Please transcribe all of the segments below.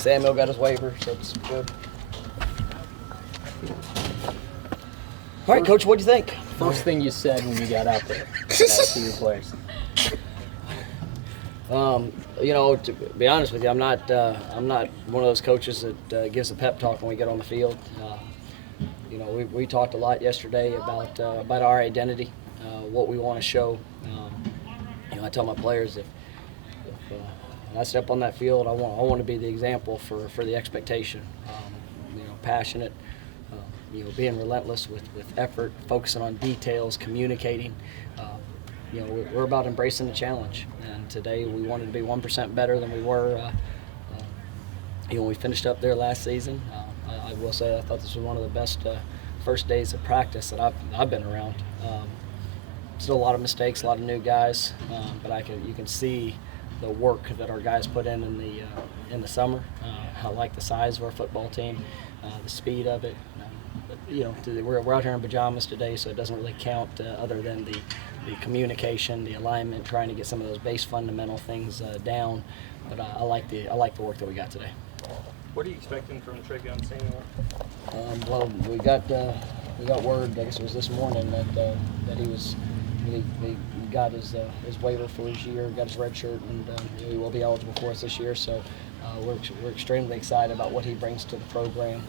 Samuel got his waiver, so it's good. All right, Coach, what'd you think? First thing you said when you got out there to your players. To be honest with you, I'm not one of those coaches that gives a pep talk when we get on the field. We talked a lot yesterday about our identity, what we want to show. I tell my players if I step on that field, I want to be the example for the expectation. Passionate, being relentless with effort, focusing on details, communicating. We're about embracing the challenge. And today we wanted to be 1% better than we were when we finished up there last season. I will say I thought this was one of the best first days of practice that I've been around. Still a lot of mistakes, a lot of new guys, but you can see the work that our guys put in the summer. I like the size of our football team, the speed of it. We're out here in pajamas today, so it doesn't really count other than the communication, the alignment, trying to get some of those base fundamental things down. But I like the work that we got today. What are you expecting from Travion Samuel? Well, we got word, I guess it was this morning, that he got his waiver for his year, got his red shirt, and he will be eligible for us this year. So we're extremely excited about what he brings to the program.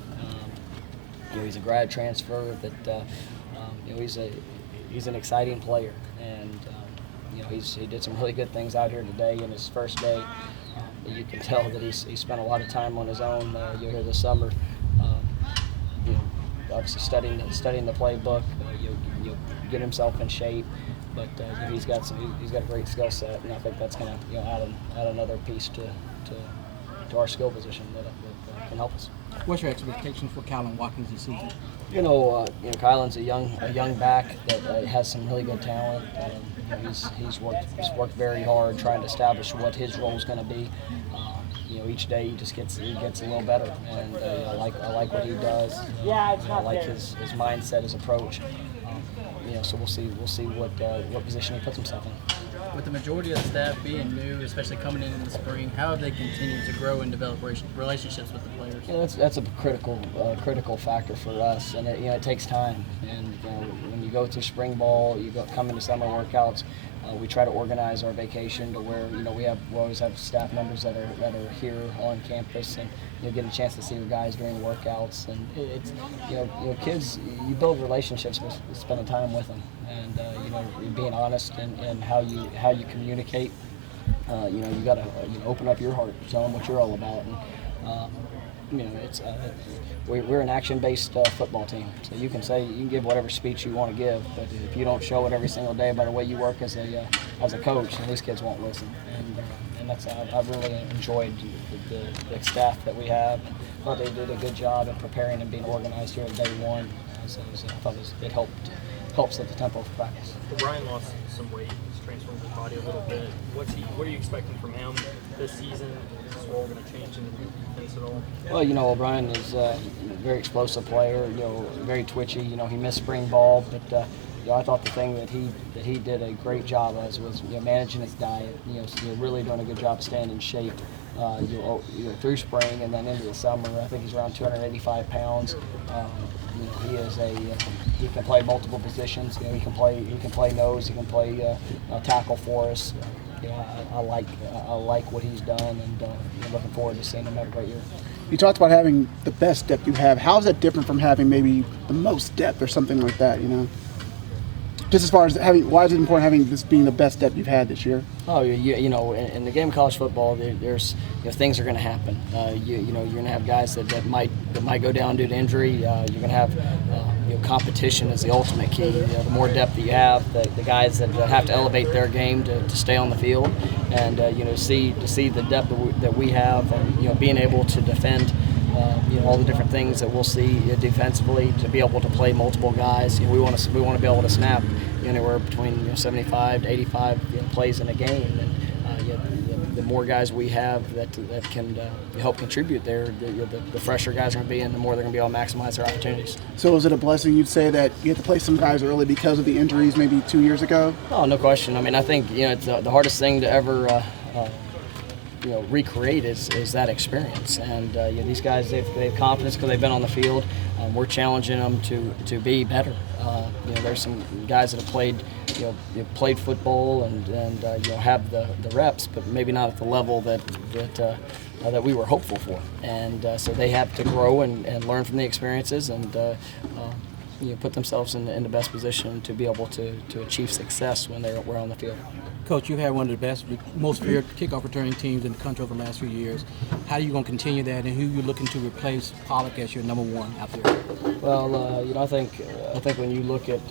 He's a grad transfer that he's an exciting player, and he did some really good things out here today in his first day. You can tell that he spent a lot of time on his own here this summer. Obviously studying the playbook, you get himself in shape, but he's got a great skill set, and I think that's going to add another piece to our skill position that can help us. What's your expectations for Kylan Watkins this season? Kylan's a young back that has some really good talent. He's worked very hard trying to establish what his role is going to be. Each day he gets a little better, and I like what he does. I like his mindset, his approach. So we'll see what position he puts himself in. With the majority of the staff being new, especially coming in the spring, how have they continued to grow and develop relationships with the players? That's a critical factor for us, and it takes time. And when you go through spring ball, come into summer workouts. We try to organize our vacation to where we always have staff members that are here on campus, and get a chance to see the guys during the workouts. And it's kids, you build relationships with spending time with them, and being honest and how you communicate. You got to open up your heart, tell them what you're all about. And we're an action-based football team, so you can give whatever speech you want to give, but if you don't show it every single day by the way you work as a coach, then these kids won't listen. And that's I've really enjoyed the staff that we have. I thought they did a good job in preparing and being organized here at day one. So I thought it helped set the tempo for practice. Brian lost some weight. He's transformed his body a little bit. What are you expecting from him this season? Is his role going to change in the defense at all? Well, Brian is a very explosive player. Very twitchy. He missed spring ball, but I thought the thing that he did a great job as was managing his diet. Really doing a good job of staying in shape. Through spring and then into the summer. I think he's around 285 pounds. He can play multiple positions. He can play nose. He can play tackle for us. I like what he's done, and looking forward to seeing him have a great year. You talked about having the best depth you have. How is that different from having maybe the most depth or something like that? Just as far as why is it important having this being the best depth you've had this year? Oh, in the game of college football, there's things are going to happen. You're going to have guys that might go down due to injury. You're going to have competition is the ultimate key. The more depth that you have, the guys that have to elevate their game to stay on the field, and to see the depth that we have, and being able to defend. All the different things that we'll see defensively, to be able to play multiple guys. We want to be able to snap anywhere between 75 to 85 plays in a game, and the more guys we have that can help contribute there, the fresher guys are going to be, and the more they're going to be able to maximize their opportunities. So is it a blessing, you'd say, that you had to play some guys early because of the injuries maybe 2 years ago? Oh, no question. I think it's the hardest thing to ever recreate is that experience. And these guys, they have confidence because they've been on the field. We're challenging them to be better. There's some guys that have played football and have the reps, but maybe not at the level that we were hopeful for. And so they have to grow and learn from the experiences and put themselves in the best position to be able to achieve success when we're on the field. Coach, you had one of the best, most feared kickoff returning teams in the country over the last few years. How are you going to continue that, and who are you looking to replace Pollock as your number one out there? Well, I think when you look at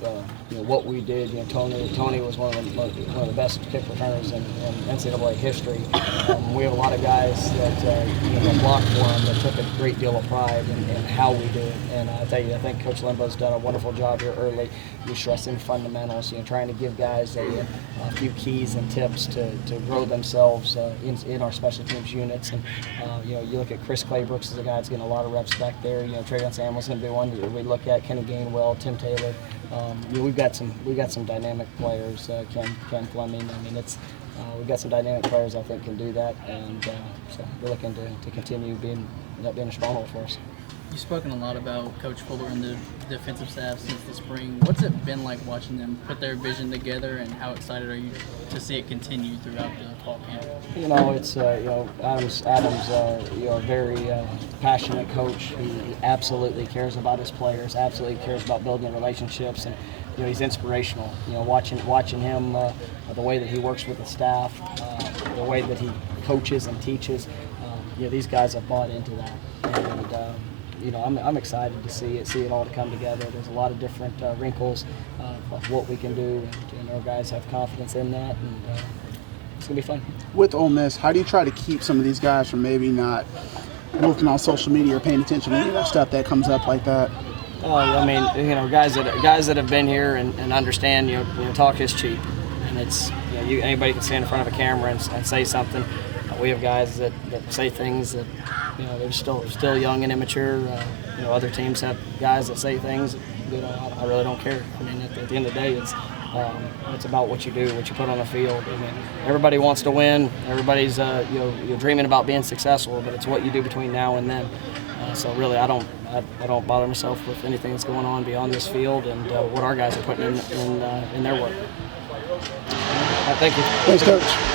what we did, Tony was one of the best kick returners in NCAA history. We have a lot of guys that blocked for him that took a great deal of pride in how we do it. And I tell you, I think Coach Limbo's done a wonderful job here early. We're stressing fundamentals, trying to give guys a few keys and tips to grow themselves in our special teams units. And you look at Chris Claybrooks as a guy that's getting a lot of reps back there. Travion Samuel's going to be one that we look at. Kenny Gainwell, Tim Taylor. We've got some dynamic players. Ken Fleming. I mean, we've got some dynamic players I think can do that, and so we're looking to continue being a stronghold for us. You've spoken a lot about Coach Fuller and the defensive staff since the spring. What's it been like watching them put their vision together, and how excited are you to see it continue throughout the fall camp? It's Adam's a very passionate coach. He absolutely cares about his players, absolutely cares about building relationships, and he's inspirational. Watching him, the way that he works with the staff, the way that he coaches and teaches. These guys have bought into that, and I'm excited to see it all to come together. There's a lot of different wrinkles of what we can do, and our guys have confidence in that, and it's gonna be fun. With Ole Miss, how do you try to keep some of these guys from maybe not looking on social media or paying attention to any of that stuff that comes up like that? I mean, guys that have been here and understand, talk is cheap, and it's anybody can stand in front of a camera and say something. We have guys that say things that they're still young and immature. Other teams have guys that say things. I really don't care. I mean, at the end of the day, it's about what you do, what you put on the field. I mean, everybody wants to win. Everybody's you're dreaming about being successful, but it's what you do between now and then. So really, I don't bother myself with anything that's going on beyond this field and what our guys are putting in their work. Thank you. Thanks, Coach.